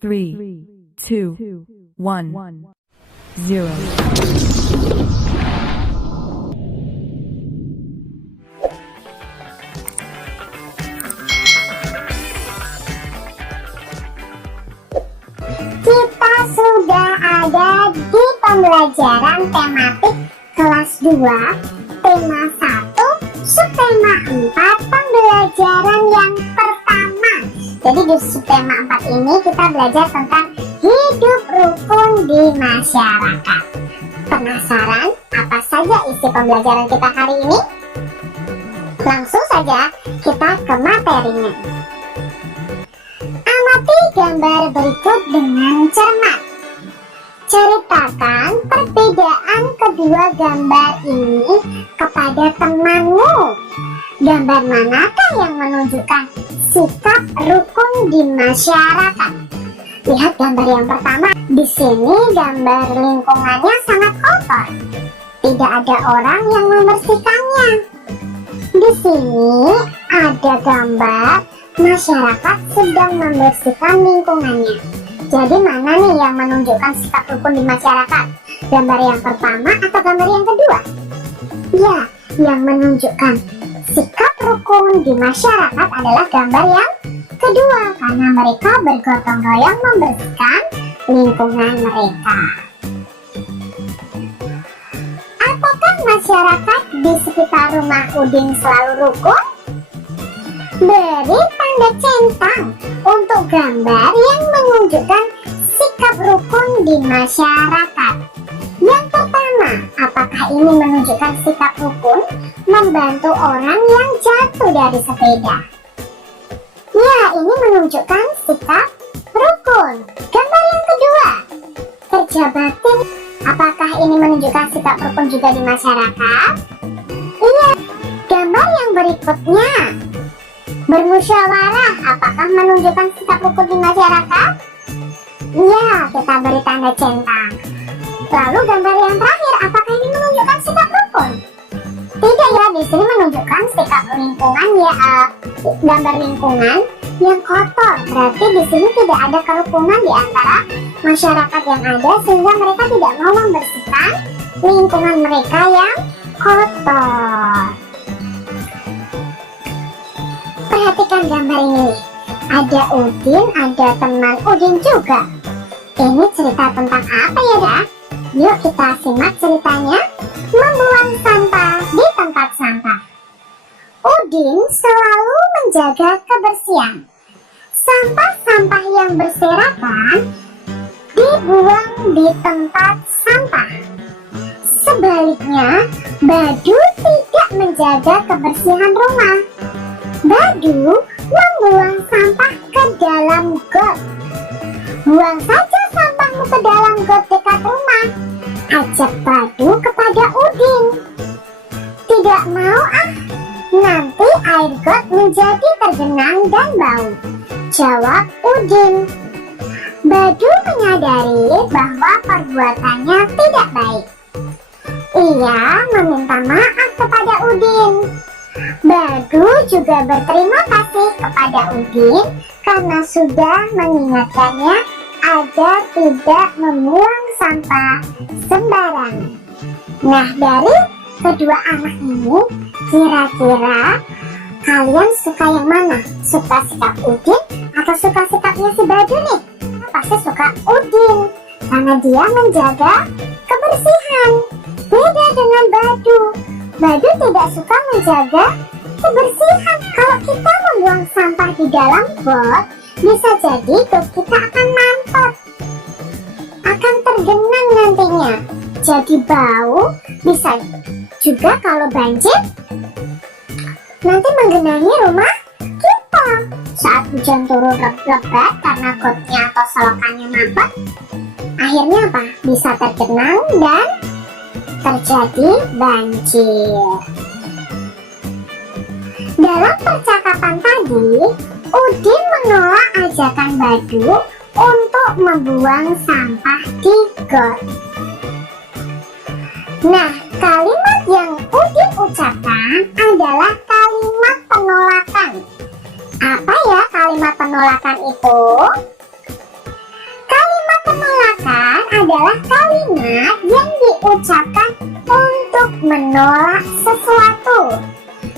3, 2, 1, 0. Kita sudah ada di pembelajaran tematik kelas 2, tema 1, subtema 4, pembelajaran yang pertama. Jadi di subtema 4 ini kita belajar tentang hidup rukun di masyarakat. Penasaran apa saja isi pembelajaran kita hari ini? Langsung saja kita ke materinya. Amati gambar berikut dengan cermat. Ceritakan perbedaan kedua gambar ini kepada temanmu. Gambar manakah yang menunjukkan sikap rukun di masyarakat? Lihat gambar yang pertama. Di sini gambar lingkungannya sangat kotor. Tidak ada orang yang membersihkannya. Di sini ada gambar masyarakat sedang membersihkan lingkungannya. Jadi mana nih yang menunjukkan sikap rukun di masyarakat? Gambar yang pertama atau gambar yang kedua? Ya, yang menunjukkan sikap rukun di masyarakat adalah gambar yang kedua, karena mereka bergotong royong membersihkan lingkungan mereka. Apakah masyarakat di sekitar rumah Udin selalu rukun? Beri tanda centang untuk gambar yang menunjukkan sikap rukun di masyarakat. Yang pertama, apakah ini menunjukkan sikap rukun membantu orang yang jatuh dari sepeda? Ya, ini menunjukkan sikap rukun. Gambar yang kedua, kerja bakti. Apakah ini menunjukkan sikap rukun juga di masyarakat? Iya. Gambar yang berikutnya, bermusyawarah. Apakah menunjukkan sikap rukun di masyarakat? Ya, kita beri tanda centang. Lalu gambar yang terakhir, apakah ini menunjukkan sikap rukun? Tidak ya, di sini menunjukkan sikap lingkungan ya, gambar lingkungan yang kotor. Berarti di sini tidak ada kerukunan di antara masyarakat yang ada, sehingga mereka tidak mau membersihkan lingkungan mereka yang kotor. Perhatikan gambar ini. Ada Udin, ada teman Udin juga. Ini cerita tentang apa ya, Dah? Yuk kita simak ceritanya. Membuang sampah di tempat sampah. Udin selalu menjaga kebersihan. Sampah-sampah yang berserakan dibuang di tempat sampah. Sebaliknya, Badu tidak menjaga kebersihan rumah. Badu membuang sampah ke dalam got. Buang saja sampahmu ke dalam got dekat rumah, ajak Badu kepada Udin. Tidak mau ah, nanti air got menjadi tergenang dan bau, jawab Udin. Badu menyadari bahwa perbuatannya tidak baik. Ia meminta maaf kepada Udin. Badu juga berterima kasih kepada Udin karena sudah mengingatkannya agar tidak membuang sampah sembarangan. Nah, dari kedua anak ini, kira-kira kalian suka yang mana? Suka sikap Udin atau suka sikapnya si Badu nih? Pasti suka Udin karena dia menjaga kebersihan. Beda dengan Badu. Badu tidak suka menjaga kebersihan. Kalau kita membuang sampah di dalam got, bisa jadi got kita akan mampet, akan tergenang nantinya, jadi bau. Bisa juga kalau banjir nanti menggenangi rumah kita. Saat hujan turun lebat karena gotnya atau selokannya mampet, akhirnya apa? Bisa tergenang dan terjadi banjir. Dalam percakapan tadi, Udin menolak ajakan Badu untuk membuang sampah di got. Nah, kalimat yang Udin ucapkan adalah kalimat penolakan. Apa ya kalimat penolakan itu? adalah kalimat yang diucapkan untuk menolak sesuatu.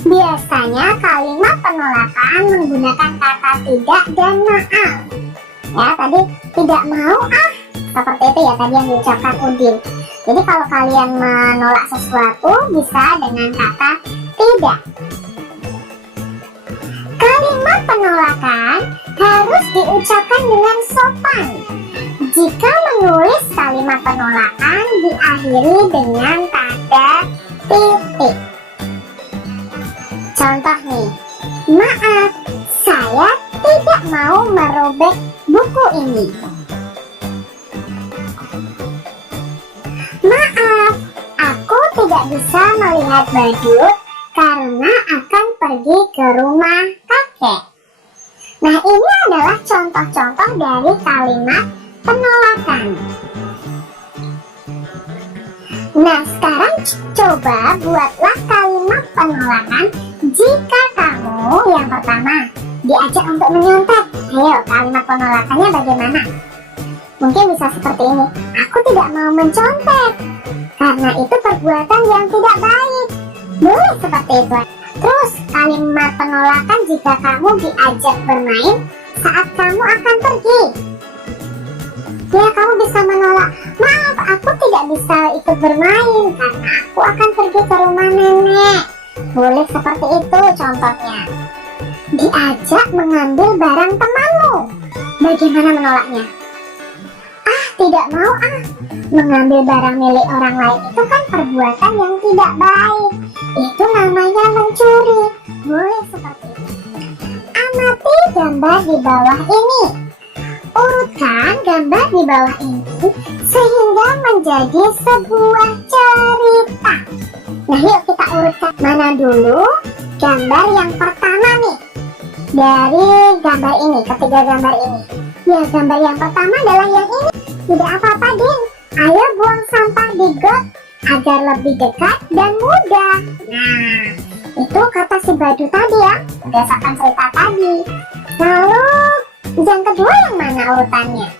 Biasanya kalimat penolakan menggunakan kata tidak dan maaf. Ya, tadi tidak mau seperti itu ya tadi yang diucapkan Udin. Jadi kalau kalian menolak sesuatu bisa dengan kata tidak. Kalimat penolakan harus diucapkan dengan sopan. Jika menulis kalimat penolakan diakhiri dengan tanda titik. Contoh nih, maaf, saya tidak mau merobek buku ini. Maaf, aku tidak bisa melihat badut karena akan pergi ke rumah kakek. Nah, ini adalah contoh-contoh dari kalimat penolakan. Nah, sekarang coba buatlah kalimat penolakan jika kamu yang pertama diajak untuk menyontek. Ayo, kalimat penolakannya bagaimana? Mungkin bisa seperti ini. Aku tidak mau mencontek karena itu perbuatan yang tidak baik. Boleh seperti itu. Terus kalimat penolakan jika kamu diajak bermain saat kamu akan pergi. Ya, kamu bisa menolak, maaf aku tidak bisa ikut bermain karena aku akan pergi ke rumah nenek. Boleh seperti itu contohnya. Diajak mengambil barang temanmu, bagaimana menolaknya? Tidak mau mengambil barang milik orang lain itu kan perbuatan yang tidak baik. Itu namanya mencuri. Boleh seperti itu. Amati gambar di bawah ini. Urutkan gambar di bawah ini sehingga menjadi sebuah cerita. Nah, yuk kita urutkan. Mana dulu gambar yang pertama nih? Dari gambar ini, ketiga gambar ini. Ya, gambar yang pertama adalah yang ini. Tidak apa-apa, Din. Ayo buang sampah di got agar lebih dekat dan mudah. Nah, itu kata si Badu tadi ya, berdasarkan cerita tadi. Lalu, yang kedua yang mana urutannya?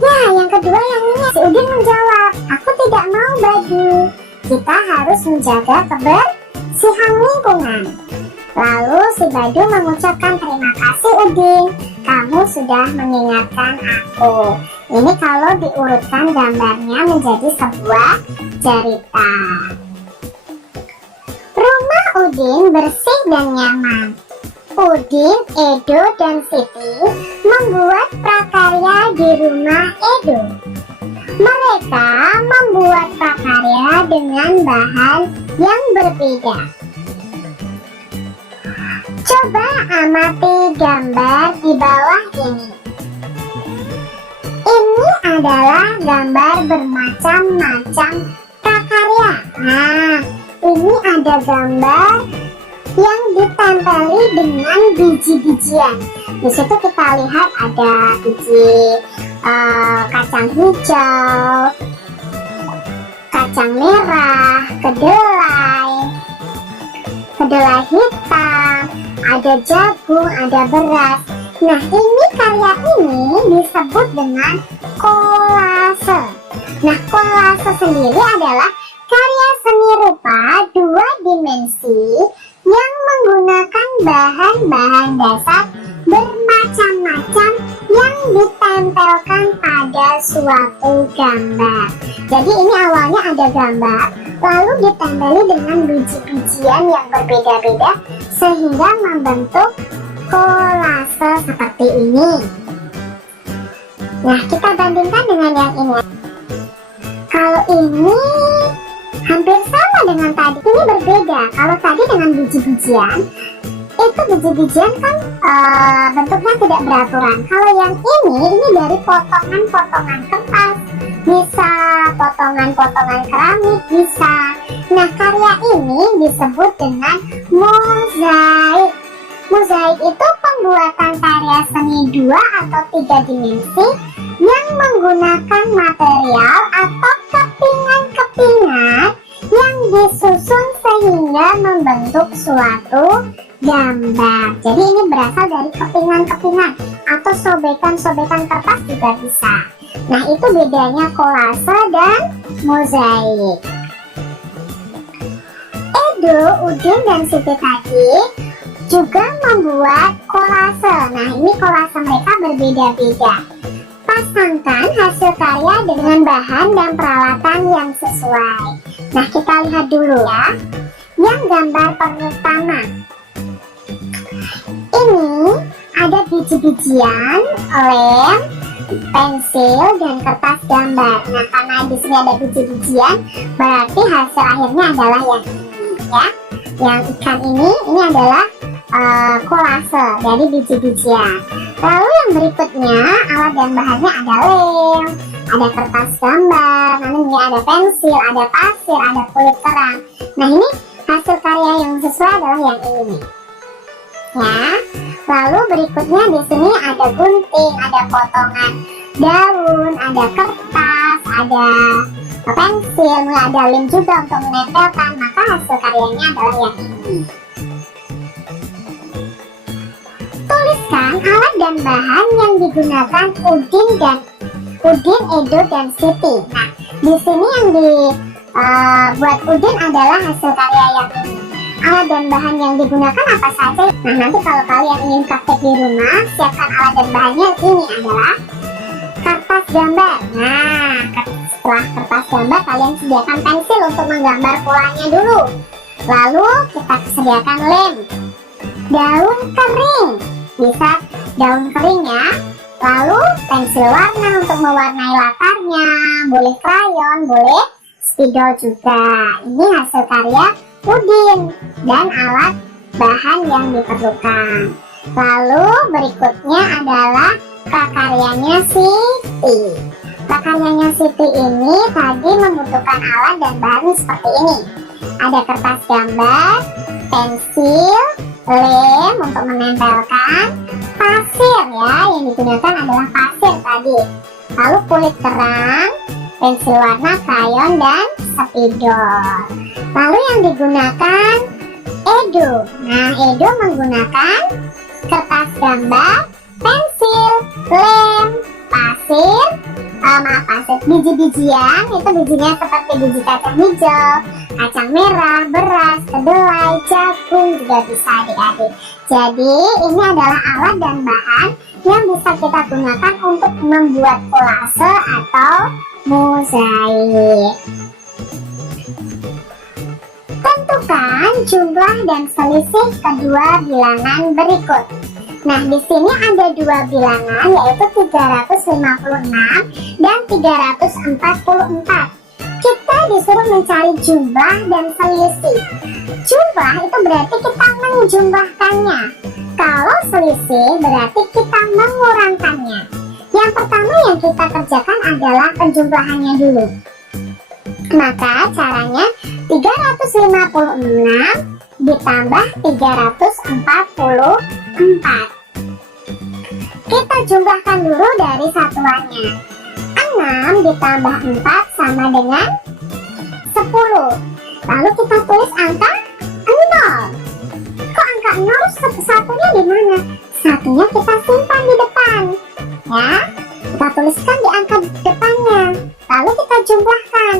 Ya, yang kedua yang ini. Si Udin menjawab, aku tidak mau Badu. Kita harus menjaga kebersihan lingkungan. Lalu si Badu mengucapkan terima kasih Udin, kamu sudah mengingatkan aku. Ini kalau diurutkan gambarnya menjadi sebuah cerita. Rumah Udin bersih dan nyaman. Udin, Edo, dan Siti membuat prakarya di rumah Edo. Mereka membuat prakarya dengan bahan yang berbeda. Coba amati gambar di bawah ini. Ini adalah gambar bermacam-macam prakarya. Nah, ini ada gambar yang ditempeli dengan biji-bijian. Di situ kita lihat ada biji kacang hijau, kacang merah, kedelai hitam, ada jagung, ada beras. Nah, ini karya ini disebut dengan kolase. Nah, kolase sendiri adalah karya seni rupa dua dimensi yang menggunakan bahan-bahan dasar bermacam-macam yang ditempelkan pada suatu gambar. Jadi ini awalnya ada gambar, lalu ditempeli dengan biji-bijian yang berbeda-beda sehingga membentuk kolase seperti ini. Nah, kita bandingkan dengan yang ini. Kalau ini hampir sama dengan tadi, ini berbeda. Kalau tadi dengan biji-bijian, itu biji-bijian kan bentuknya tidak beraturan. Kalau yang ini dari potongan-potongan kertas, bisa potongan-potongan keramik, bisa. Nah, karya ini disebut dengan mozaik. Mozaik itu pembuatan karya seni 2 atau 3 dimensi yang menggunakan material atau kepingan-kepingan yang disusun sehingga membentuk suatu gambar. Jadi ini berasal dari kepingan-kepingan atau sobekan-sobekan kertas juga bisa. Nah, itu bedanya kolase dan mozaik. Edo, Udin, dan Siti tadi juga membuat kolase. Nah, ini kolase mereka berbeda-beda. Pasangkan hasil karya dengan bahan dan peralatan yang sesuai. Nah, kita lihat dulu ya. Yang gambar pertama, ini ada biji-bijian, lem, pensil, dan kertas gambar. Nah, karena di sini ada biji-bijian, berarti hasil akhirnya adalah yang ini ya. Yang ikan ini adalah kolase dari biji-bijian. Lalu yang berikutnya, alat dan bahannya ada lem, ada kertas gambar, lalu ini ada pensil, ada pasir, ada kulit kerang. Nah, ini hasil karya yang sesuai adalah yang ini ya. Lalu berikutnya di sini ada gunting, ada potongan daun, ada kertas, ada pensil, ada lem juga untuk menempelkan. Maka hasil karyanya adalah yang ini. Tuliskan alat dan bahan yang digunakan Udin, Edo, dan Siti. Nah, di sini yang buat Udin adalah hasil karya yang ini. Alat dan bahan yang digunakan apa saja? Nah, nanti kalau kalian ingin praktek di rumah, siapkan alat dan bahannya. Ini adalah kertas gambar. Nah, setelah kertas gambar, kalian sediakan pensil untuk menggambar polanya dulu. Lalu kita sediakan lem, daun kering, bisa daun kering ya. Lalu pensil warna untuk mewarnai latarnya, boleh krayon, boleh spidol juga. Ini hasil karya Udin dan alat bahan yang diperlukan. Lalu berikutnya adalah prakaryanya Siti. Prakaryanya Siti ini tadi membutuhkan alat dan bahan seperti ini. Ada kertas gambar, pensil, lem untuk menempelkan, pasir ya, yang digunakan adalah pasir tadi. Lalu kulit kerang, pensil warna, krayon, dan spidol. Lalu yang digunakan Edo. Nah, Edo menggunakan kertas gambar, pensil, lem, pasir, biji-bijian. Itu bijinya seperti biji kacang hijau, kacang merah, beras, kedelai, jagung juga bisa adik-adik. Jadi ini adalah alat dan bahan yang bisa kita gunakan untuk membuat kolase atau mozaik. Tentukan jumlah dan selisih kedua bilangan berikut. Nah, di sini ada dua bilangan, yaitu 356 dan 344. Kita disuruh mencari jumlah dan selisih. Jumlah itu berarti kita menjumlahkannya. Kalau selisih berarti kita mengurangkannya. Yang pertama yang kita kerjakan adalah penjumlahannya dulu. Maka caranya 356 ditambah 344. Kita jumlahkan dulu dari satuannya. 6 ditambah 4 sama dengan 10. Lalu kita tulis angka 0. Kok angka 0 satunya di mana? Satunya kita simpan di depan. Ya, kita tuliskan di angka depannya. Lalu kita jumlahkan.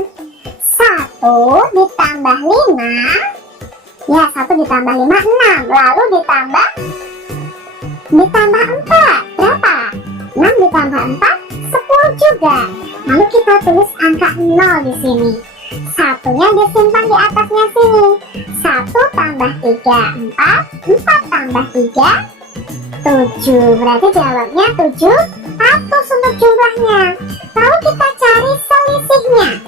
1 ditambah 5. Ya, 1 ditambah 5, 6. Lalu ditambah 4. Berapa? 6 ditambah 4, 10 juga. Lalu kita tulis angka 0 di sini. Satunya disimpan di atasnya sini. 1 tambah 3, 4. 4 tambah 3, 7. Berarti jawabnya 700 untuk jumlahnya. Lalu kita cari selisihnya.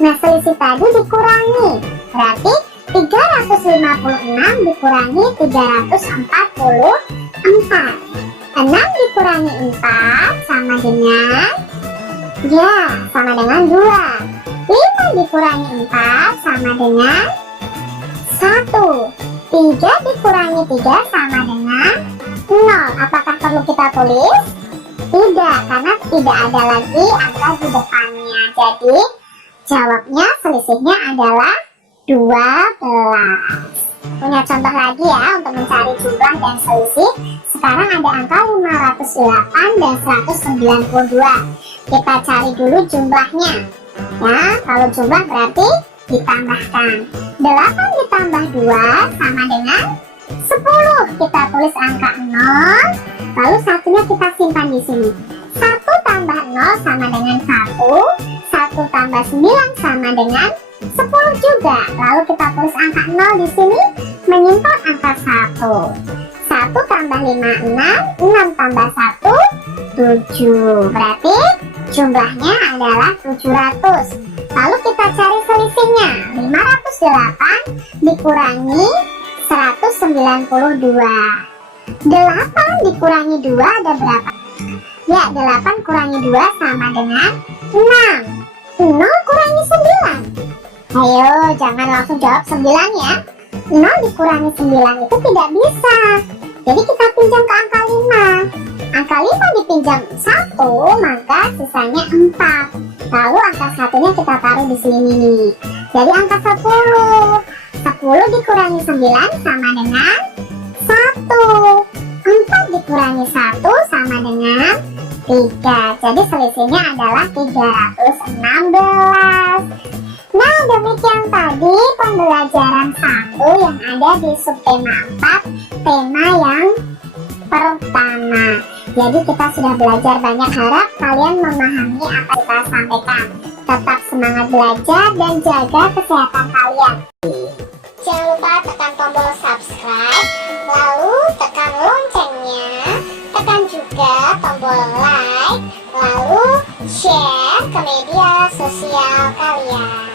Nah, selisih tadi dikurangi. Berarti 356 dikurangi 344. 6 dikurangi 4 sama dengan, ya, sama dengan 2. 5 dikurangi 4 sama dengan 1. 3 dikurangi 3 sama dengan 0. Apakah perlu kita tulis? Tidak, karena tidak ada lagi angka di depannya. Jadi jawabnya selisihnya adalah 12. punya contoh lagi ya untuk mencari jumlah dan selisih. Sekarang ada angka 508 dan 192. Kita cari dulu jumlahnya. Ya, kalau jumlah berarti ditambahkan. 8 ditambah 2 sama dengan 10. Kita tulis angka 0, lalu satunya kita simpan di sini. 1 tambah 0 sama dengan 1. 1 tambah 9 sama dengan 10 juga. Lalu kita tulis angka 0 di sini, menyimpan angka 1. 1 tambah 5, 6. 6 tambah 1, 7. Berarti jumlahnya adalah 700. Lalu kita cari selisihnya. 508 dikurangi 192. 8 dikurangi 2 ada berapa? Ya, 8 kurangi 2 sama dengan 6. 0 kurangi 9. Ayo, jangan langsung jawab 9 ya. 0 dikurangi 9 itu tidak bisa. Jadi kita pinjam ke angka 5. Angka 5 dipinjam 1, maka sisanya 4. Lalu angka satunya kita taruh di sini nih. Jadi angka 10. 10 dikurangi 9 sama dengan 1. 4 dikurangi 1 sama dengan 3. Jadi selisihnya adalah 316. Nah, demikian tadi pembelajaran 1 yang ada di subtema 4, tema yang pertama. Jadi kita sudah belajar banyak, harap kalian memahami apa yang kita sampaikan. Tetap semangat belajar dan jaga kesehatan kalian. Jangan lupa tekan tombol subscribe, lalu tekan loncengnya, tekan juga tombol like, lalu share ke media sosial kalian.